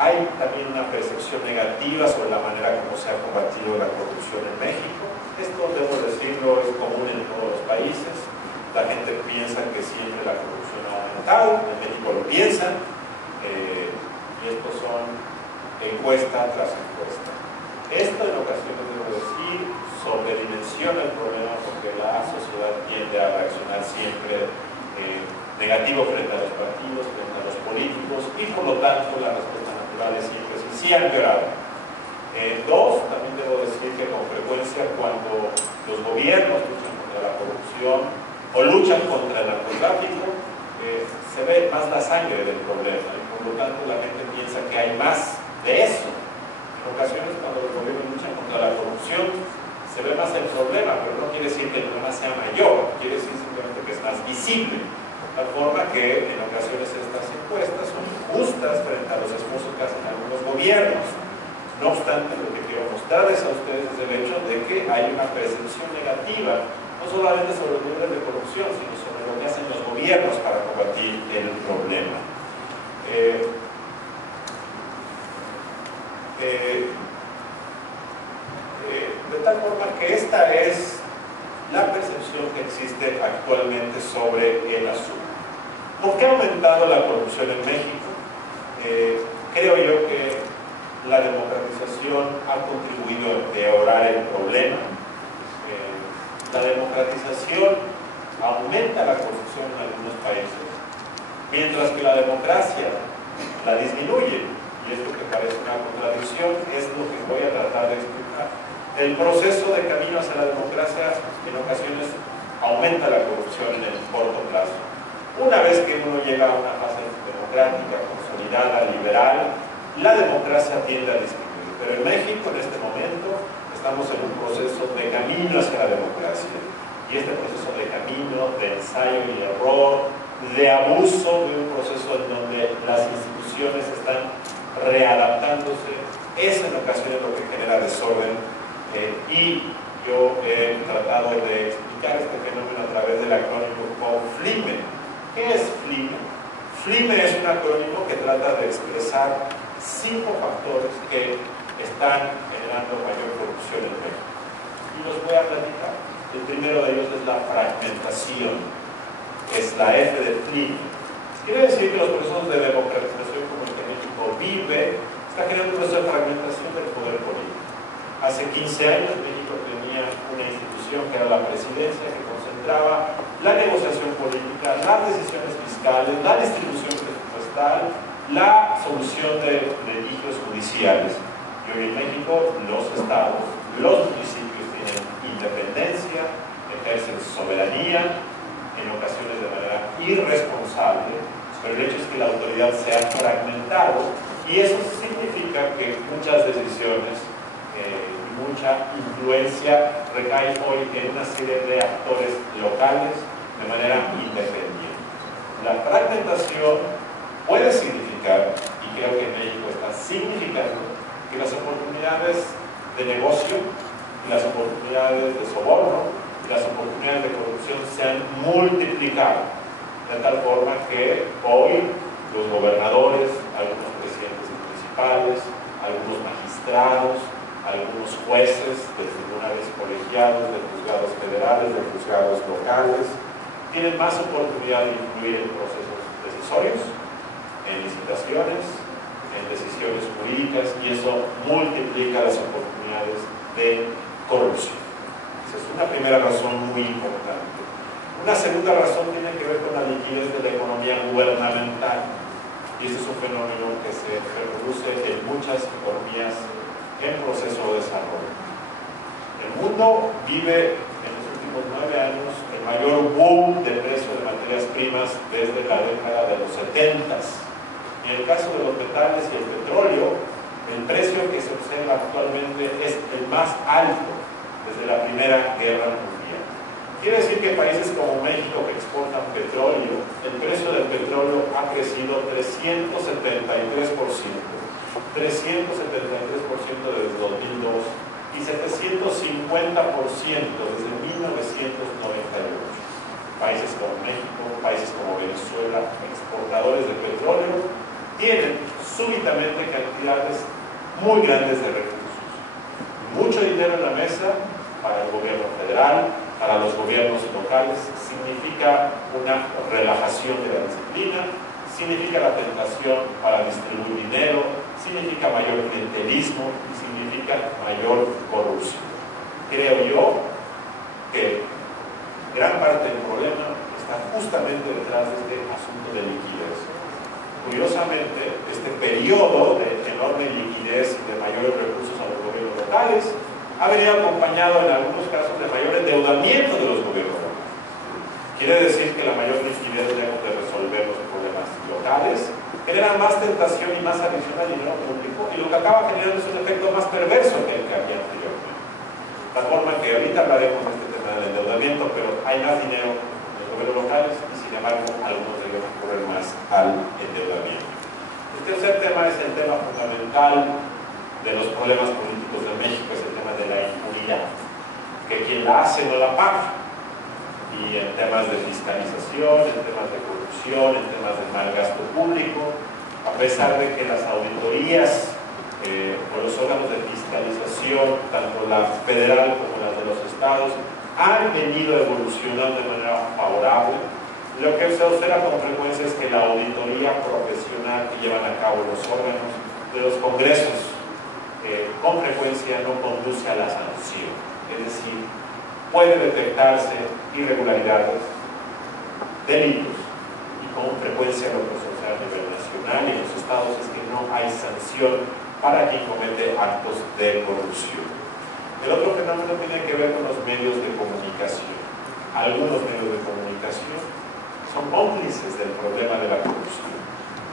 Hay también una percepción negativa sobre la manera como se ha combatido la corrupción en México. Esto, debo decirlo, es común en todos los países. La gente piensa que siempre la corrupción ha aumentado, en México lo piensan, y estos son encuesta tras encuesta. Esto, en ocasiones, debo decir, sobredimensiona el problema porque la sociedad tiende a reaccionar siempre negativo frente a los partidos, frente a los políticos, y por lo tanto las respuestas naturales siempre sí han empeorado. Dos, también debo decir que con frecuencia cuando los gobiernos luchan contra la corrupción o luchan contra el narcotráfico, se ve más la sangre del problema, y por lo tanto la gente piensa que hay más de eso. En ocasiones cuando los gobiernos luchan contra la corrupción se ve más el problema, pero no quiere decir que el problema sea mayor, quiere decir simplemente que es más visible. De tal forma que en ocasiones estas encuestas son injustas frente a los esfuerzos que hacen algunos gobiernos. No obstante, lo que quiero mostrarles a ustedes es el hecho de que hay una percepción negativa, no solamente sobre los niveles de corrupción, sino sobre lo que hacen los gobiernos para combatir el problema. De tal forma que esta es la percepción que existe actualmente sobre el asunto. ¿Por qué ha aumentado la corrupción en México? Creo yo que la democratización ha contribuido a empeorar el problema. La democratización aumenta la corrupción en algunos países, mientras que la democracia la disminuye. Y esto que parece una contradicción es lo que voy a tratar de explicar. El proceso de camino hacia la democracia en ocasiones aumenta la corrupción en el corto plazo. Una vez que uno llega a una fase democrática, consolidada, liberal, la democracia tiende a disminuir. Pero en México, en este momento, estamos en un proceso de camino hacia la democracia. Y este proceso de camino, de ensayo y error, de abuso, de un proceso en donde las instituciones están readaptándose, es en ocasiones lo que genera desorden. Y yo he tratado de explicar este fenómeno a través del acrónimo FLIME. ¿Qué es FLIME? FLIME es un acrónimo que trata de expresar 5 factores que están generando mayor corrupción en México. Y los voy a platicar. El primero de ellos es la fragmentación, es la F de FLIME. Quiere decir que los procesos de democratización como el que México vive está generando un proceso de fragmentación del poder político. Hace 15 años México tenía una institución que era la presidencia, que concentraba la negociación política, las decisiones fiscales, la distribución presupuestal, la solución de litigios judiciales. Y hoy en México los estados, los municipios tienen independencia, ejercen soberanía, en ocasiones de manera irresponsable, pero el hecho es que la autoridad se ha fragmentado y eso significa que muchas decisiones y mucha influencia recae hoy en una serie de actores locales de manera independiente. La fragmentación puede significar, y creo que en México está significando, que las oportunidades de negocio, las oportunidades de soborno, las oportunidades de corrupción se han multiplicado, de tal forma que hoy los gobernadores, algunos presidentes municipales, algunos magistrados, algunos jueces de tribunales colegiados, de juzgados federales, de juzgados locales, tienen más oportunidad de influir en procesos decisorios, en licitaciones, en decisiones jurídicas, y eso multiplica las oportunidades de corrupción. Esa es una primera razón muy importante. Una segunda razón tiene que ver con la liquidez de la economía gubernamental, y este es un fenómeno que se reproduce en muchas economías en proceso de desarrollo. El mundo vive en los últimos 9 años el mayor boom de precio de materias primas desde la década de los 70s. En el caso de los metales y el petróleo, el precio que se observa actualmente es el más alto desde la Primera Guerra Mundial. Quiere decir que países como México, que exportan petróleo, el precio del petróleo ha crecido 373%. 373% desde 2002 y 750% desde 1998. Países como México, países como Venezuela, exportadores de petróleo, tienen súbitamente cantidades muy grandes de recursos. Mucho dinero en la mesa para el gobierno federal, para los gobiernos locales, significa una relajación de la disciplina, significa la tentación para distribuir dinero, significa mayor clientelismo y significa mayor corrupción. Creo yo que gran parte del problema está justamente detrás de este asunto de liquidez. Curiosamente, este periodo de enorme liquidez y de mayores recursos a los gobiernos locales ha venido acompañado en algunos casos de mayor endeudamiento de los gobiernos locales. Quiere decir que la mayor liquidez lejos de resolver los problemas locales genera más tentación y más adición al dinero público, y lo que acaba generando es un efecto más perverso que el que había anteriormente. De tal forma que ahorita hablaremos de este tema del endeudamiento, pero hay más dinero en los gobiernos locales y sin embargo algunos de ellos recurren más al endeudamiento. El tercer tema es el tema fundamental de los problemas políticos de México, es el tema de la impunidad, que quien la hace no la paga. Y en temas de fiscalización, en temas de corrupción, en temas de mal gasto público, a pesar de que las auditorías o los órganos de fiscalización, tanto la federal como las de los estados, han venido evolucionando de manera favorable, lo que se observa con frecuencia es que la auditoría profesional que llevan a cabo los órganos de los congresos con frecuencia no conduce a la sanción, es decir, puede detectarse irregularidades, delitos, y con frecuencia lo que se observa a nivel nacional y en los estados es que no hay sanción para quien comete actos de corrupción. El otro fenómeno tiene que ver con los medios de comunicación. Algunos medios de comunicación son cómplices del problema de la corrupción.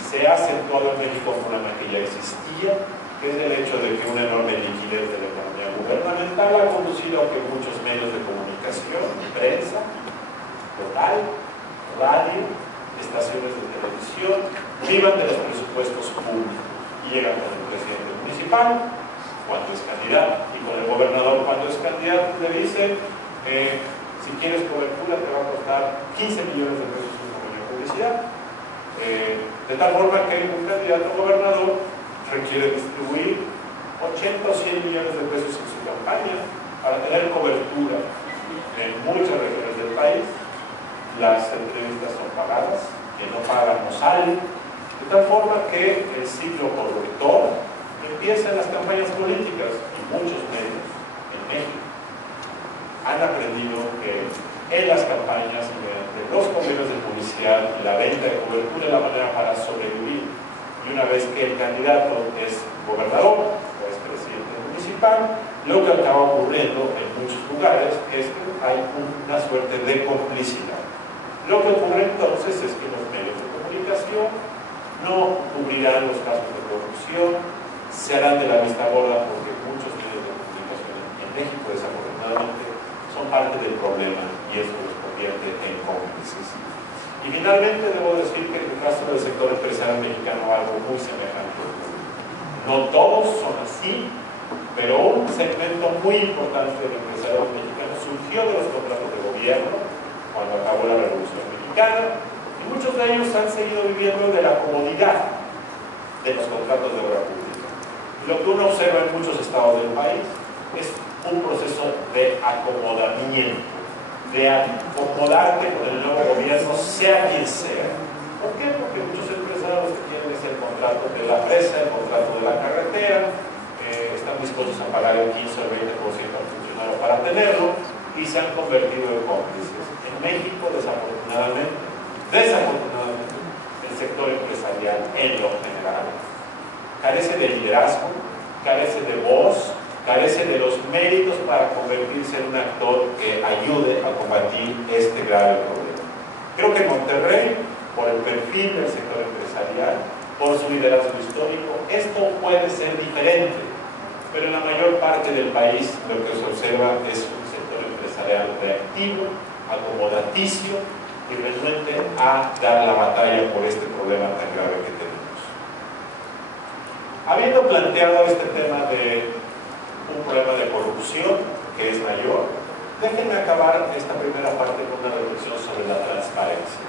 Se ha acentuado en México un problema que ya existía, que es el hecho de que una enorme liquidez de la economía gubernamental ha conducido a que muchos medios de comunicación, prensa, local, radio, estaciones de televisión, vivan de los presupuestos públicos y llegan con el presidente municipal cuando es candidato y con el gobernador cuando es candidato, le dicen si quieres cobertura te va a costar 15 millones de pesos en una publicidad, de tal forma que un candidato a gobernador requiere distribuir 80 o 100 millones de pesos en su campaña para tener cobertura en muchas regiones del país. Las entrevistas son pagadas, quien no paga no sale, de tal forma que el ciclo corruptor empieza en las campañas políticas, y muchos medios en México han aprendido que en las campañas y mediante los convenios de publicidad y la venta de cobertura es la manera para sobrevivir. Y una vez que el candidato es gobernador o es presidente municipal, lo que acaba ocurriendo en muchos lugares es que hay una suerte de complicidad. Lo que ocurre entonces es que los medios de comunicación no cubrirán los casos de corrupción, se harán de la vista gorda porque muchos medios de comunicación en México, desafortunadamente, son parte del problema y esto los convierte en cómplices. Y finalmente debo decir que en el caso del sector empresarial mexicano algo muy semejante. No todos son así, pero un segmento muy importante del empresariado mexicano surgió de los contratos de gobierno cuando acabó la Revolución Mexicana, y muchos de ellos han seguido viviendo de la comodidad de los contratos de obra pública. Lo que uno observa en muchos estados del país es un proceso de acomodamiento, de acomodarte con el nuevo gobierno, sea quien sea. ¿Por qué? Porque muchos empresarios que quieren es el contrato de la presa, el contrato de la carretera, están dispuestos a pagar el 15 o el 20% al funcionario para tenerlo, y se han convertido en cómplices. En México, desafortunadamente, el sector empresarial en lo general carece de liderazgo, carece de voz, carece de los méritos para convertirse en un actor que ayude a combatir este grave problema. Creo que en Monterrey, por el perfil del sector empresarial, por su liderazgo histórico, esto puede ser diferente, pero en la mayor parte del país lo que se observa es un sector empresarial reactivo, acomodaticio y renuente a dar la batalla por este problema tan grave que tenemos. Habiendo planteado este tema de un problema de corrupción que es mayor, déjenme acabar esta primera parte con una reflexión sobre la transparencia.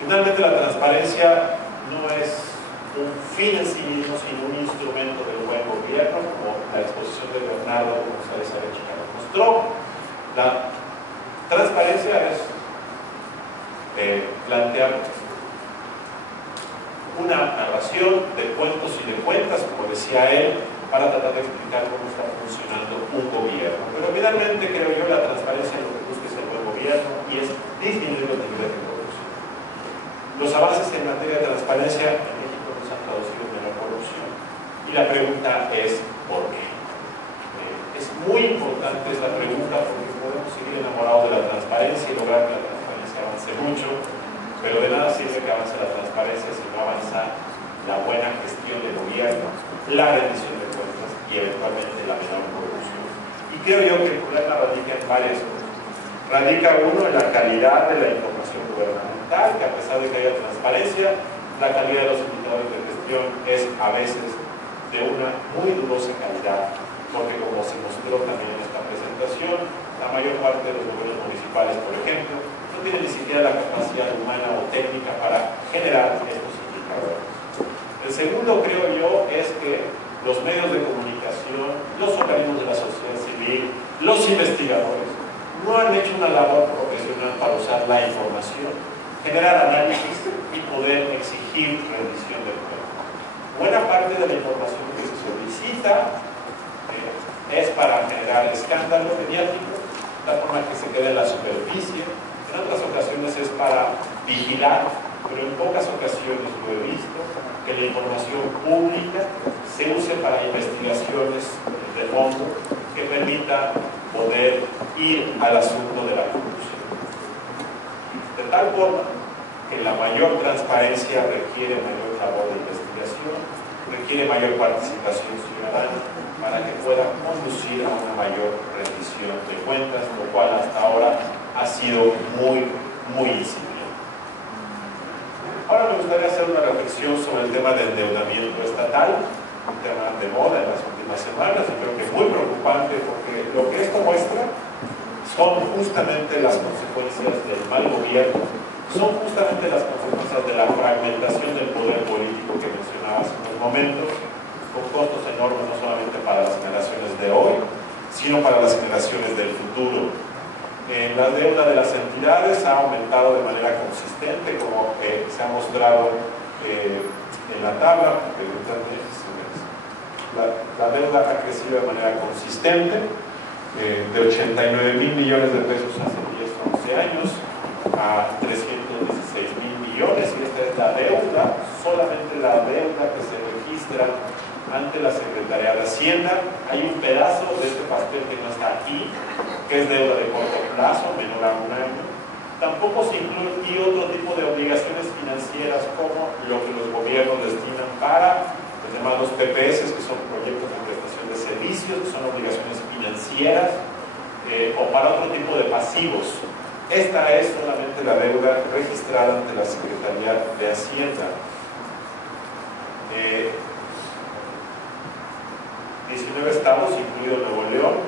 Finalmente, la transparencia no es un fin en sí mismo, sino un instrumento del buen gobierno, como la exposición de Bernardo González Arechiga nos mostró. La transparencia es plantear una narración de cuentos y de cuentas, como decía él, para tratar de explicar cómo está funcionando un gobierno. Pero finalmente, creo yo, la transparencia lo que busca es el buen gobierno y es disminuir los niveles de corrupción. Los avances en materia de transparencia en México no se han traducido en la corrupción. Y la pregunta es, ¿por qué? Es muy importante esta pregunta porque podemos seguir enamorados de la transparencia y lograr que la transparencia avance mucho, pero de nada sirve que avance la transparencia si no avanza la buena gestión del gobierno, la rendición de cuentas y eventualmente la menor corrupción. Y creo yo que el problema radica en varias cosas. Radica uno en la calidad de la información gubernamental, que a pesar de que haya transparencia, la calidad de los indicadores de gestión es a veces de una muy dudosa calidad, porque como se mostró también en esta presentación, la mayor parte de los gobiernos municipales, por ejemplo, no tienen ni siquiera la capacidad humana o técnica para generar estos indicadores. El segundo, creo yo, es que los medios de comunicación, los organismos de la sociedad civil, los investigadores, no han hecho una labor profesional para usar la información, generar análisis y poder exigir rendición del cuerpo. Buena parte de la información que se solicita es para generar escándalo mediático, la forma que se queda en la superficie. En otras ocasiones es para vigilar, pero en pocas ocasiones lo he visto, que la información pública se use para investigaciones de fondo que permita poder ir al asunto de la corrupción. De tal forma que la mayor transparencia requiere mayor labor de investigación, requiere mayor participación ciudadana para que pueda conducir a una mayor rendición de cuentas, lo cual hasta ahora ha sido muy incipiente. Ahora me gustaría hacer una reflexión sobre el tema del endeudamiento estatal, un tema de moda en las últimas semanas y creo que es muy preocupante porque lo que esto muestra son justamente las consecuencias del mal gobierno, son justamente las consecuencias de la fragmentación del poder político que mencionaba hace unos momentos, con costos enormes no solamente para las generaciones de hoy, sino para las generaciones del futuro. La deuda de las entidades ha aumentado de manera consistente, como se ha mostrado en la tabla. La deuda ha crecido de manera consistente, de 89,000 millones de pesos hace 10 o 11 años a 316,000 millones, y esta es la deuda, solamente la deuda que se registra ante la Secretaría de Hacienda. Hay un pedazo de este pastel que no está aquí, que es deuda de corto plazo, menor a un año. Tampoco se incluye otro tipo de obligaciones financieras como lo que los gobiernos destinan para los llamados PPS, que son proyectos de prestación de servicios, que son obligaciones financieras, o para otro tipo de pasivos. Esta es solamente la deuda registrada ante la Secretaría de Hacienda. 19 estados, incluido Nuevo León.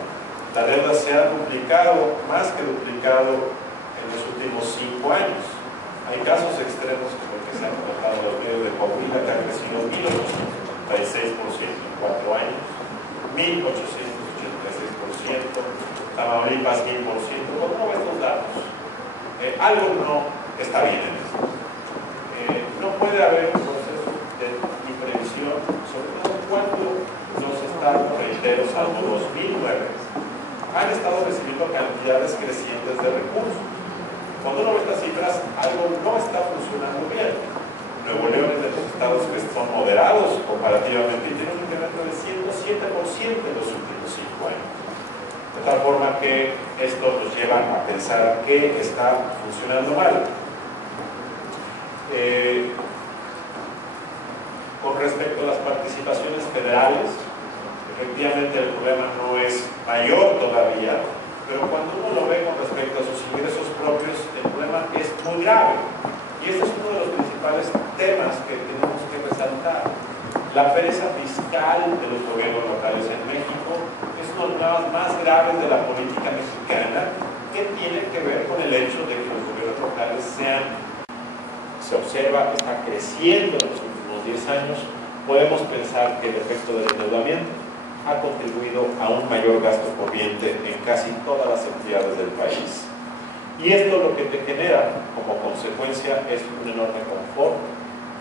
La deuda se ha duplicado, más que duplicado, en los últimos 5 años. Hay casos extremos como el que se han comentado en los medios de Coahuila, que ha crecido 1.836% en 4 años, 1.886%, Tamaulipas 1000%. ¿Cómo ven estos datos? Algo no está bien en esto. No puede haber un proceso de previsión, sobre todo cuando los estados, reitero, salvo 2009, han estado recibiendo cantidades crecientes de recursos. Cuando uno ve estas cifras, algo no está funcionando bien. Nuevo León es de los estados que son moderados comparativamente y tiene un incremento de 107% en los últimos 5 años. De tal forma que esto nos lleva a pensar que está funcionando mal. Con respecto a las participaciones federales, efectivamente el problema no es mayor todavía, pero cuando uno lo ve con respecto a sus ingresos propios, el problema es muy grave. Y este es uno de los principales temas que tenemos que resaltar. La pereza fiscal de los gobiernos locales en México es uno de los temas más graves de la política mexicana, que tiene que ver con el hecho de que los gobiernos locales se observa que está creciendo en los últimos 10 años, podemos pensar que el efecto del endeudamiento ha contribuido a un mayor gasto corriente en casi todas las entidades del país. Y esto lo que te genera como consecuencia es un enorme confort,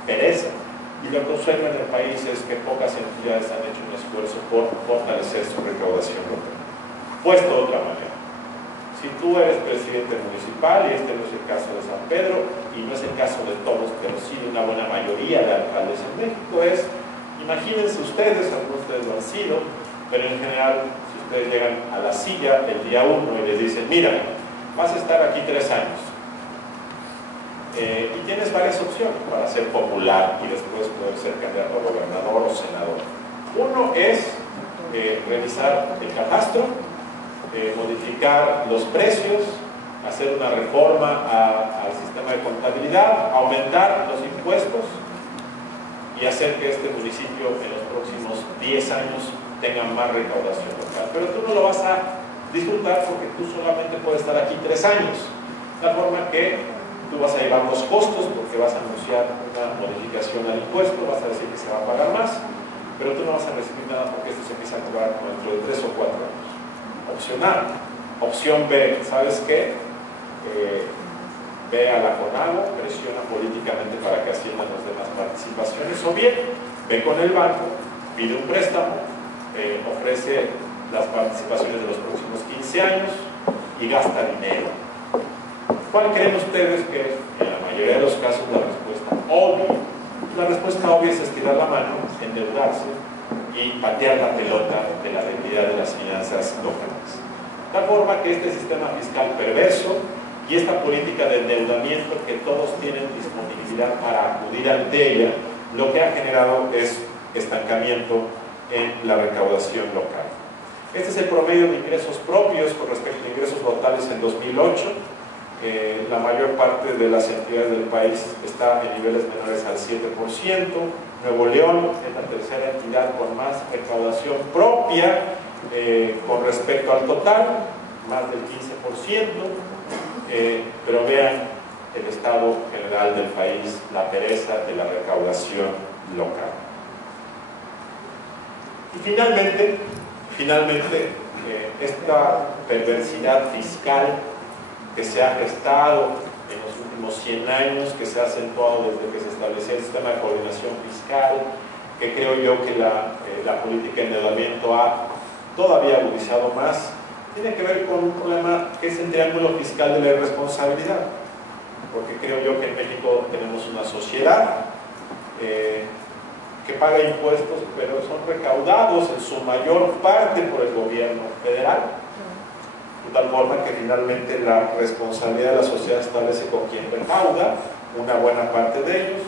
pereza, y lo que observa en el país es que pocas entidades han hecho un esfuerzo por fortalecer su recaudación local. Puesto de otra manera, si tú eres presidente municipal, y este no es el caso de San Pedro, y no es el caso de todos, pero sí de una buena mayoría de alcaldes en México, imagínense ustedes, algunos de ustedes lo han sido, pero en general, si ustedes llegan a la silla el día 1 y les dicen, mira, vas a estar aquí 3 años, y tienes varias opciones para ser popular y después poder ser candidato a gobernador o senador. Uno es revisar el catastro, modificar los precios, hacer una reforma al sistema de contabilidad, aumentar los impuestos y hacer que este municipio en los próximos 10 años tenga más recaudación local. Pero tú no lo vas a disfrutar porque tú solamente puedes estar aquí 3 años. De la forma que tú vas a llevar los costos porque vas a anunciar una modificación al impuesto, vas a decir que se va a pagar más, pero tú no vas a recibir nada porque esto se empieza a cobrar dentro de 3 o 4 años. Opcional. Opción B, ¿sabes qué? Ve a la CONAGO, presiona políticamente para que asciendan las demás participaciones, o bien ve con el banco, pide un préstamo, ofrece las participaciones de los próximos 15 años y gasta dinero. ¿Cuál creen ustedes que es, en la mayoría de los casos, la respuesta obvia? La respuesta obvia es estirar la mano, endeudarse y patear la pelota de la debilidad de las finanzas locales. De tal forma que este sistema fiscal perverso y esta política de endeudamiento que todos tienen disponibilidad para acudir ante ella, lo que ha generado es estancamiento en la recaudación local. Este es el promedio de ingresos propios con respecto a ingresos totales en 2008. La mayor parte de las entidades del país está en niveles menores al 7%. Nuevo León es la tercera entidad con más recaudación propia con respecto al total, más del 15%, pero vean el estado general del país, la pereza de la recaudación local. Y finalmente esta perversidad fiscal que se ha gestado en los últimos 100 años, que se ha acentuado desde que se estableció el sistema de coordinación fiscal, que creo yo que la política de endeudamiento ha todavía agudizado más, tiene que ver con un problema que es el triángulo fiscal de la irresponsabilidad. Porque creo yo que en México tenemos una sociedad que paga impuestos, pero son recaudados en su mayor parte por el gobierno federal. De tal forma que finalmente la responsabilidad de la sociedad establece con quien recauda una buena parte de ellos.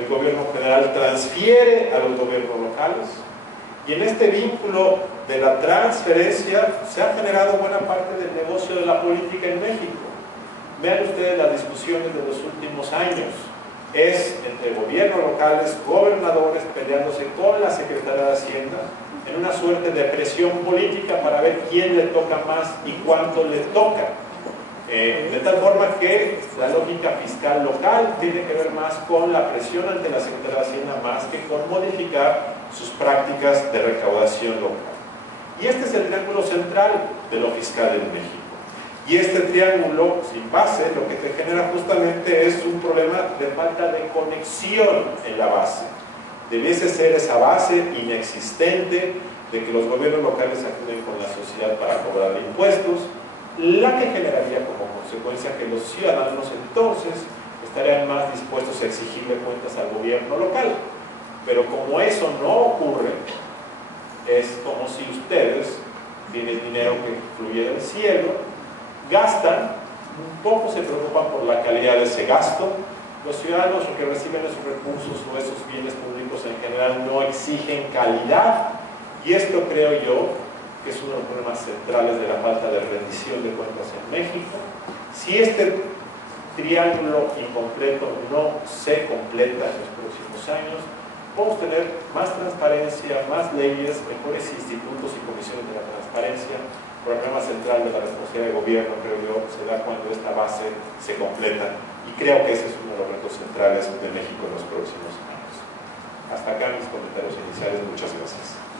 El gobierno federal transfiere a los gobiernos locales y en este vínculo de la transferencia se ha generado buena parte del negocio de la política en México. Vean ustedes las discusiones de los últimos años. Es entre gobiernos locales, gobernadores peleándose con la Secretaría de Hacienda en una suerte de presión política para ver quién le toca más y cuánto le toca. De tal forma que la lógica fiscal local tiene que ver más con la presión ante la Secretaría de Hacienda más que con modificar sus prácticas de recaudación local. Y este es el triángulo central de lo fiscal en México. Y este triángulo sin base lo que te genera justamente es un problema de falta de conexión en la base. Debiese ser esa base inexistente de que los gobiernos locales acuden con la sociedad para cobrar impuestos, la que generaría como consecuencia que los ciudadanos entonces estarían más dispuestos a exigirle cuentas al gobierno local. Pero como eso no ocurre, es como si ustedes tienen dinero que fluye del cielo, gastan, un poco se preocupan por la calidad de ese gasto. Los ciudadanos que reciben esos recursos o esos bienes públicos en general no exigen calidad, y esto creo yo que es uno de los problemas centrales de la falta de rendición de cuentas en México. Si este triángulo incompleto no se completa en los próximos años, podemos tener más transparencia, más leyes, mejores institutos y comisiones de la transparencia. El problema central de la responsabilidad de gobierno, creo yo, se da cuando esta base se completa, y creo que ese es uno de los retos centrales de México en los próximos años. mis comentarios iniciales. Muchas gracias.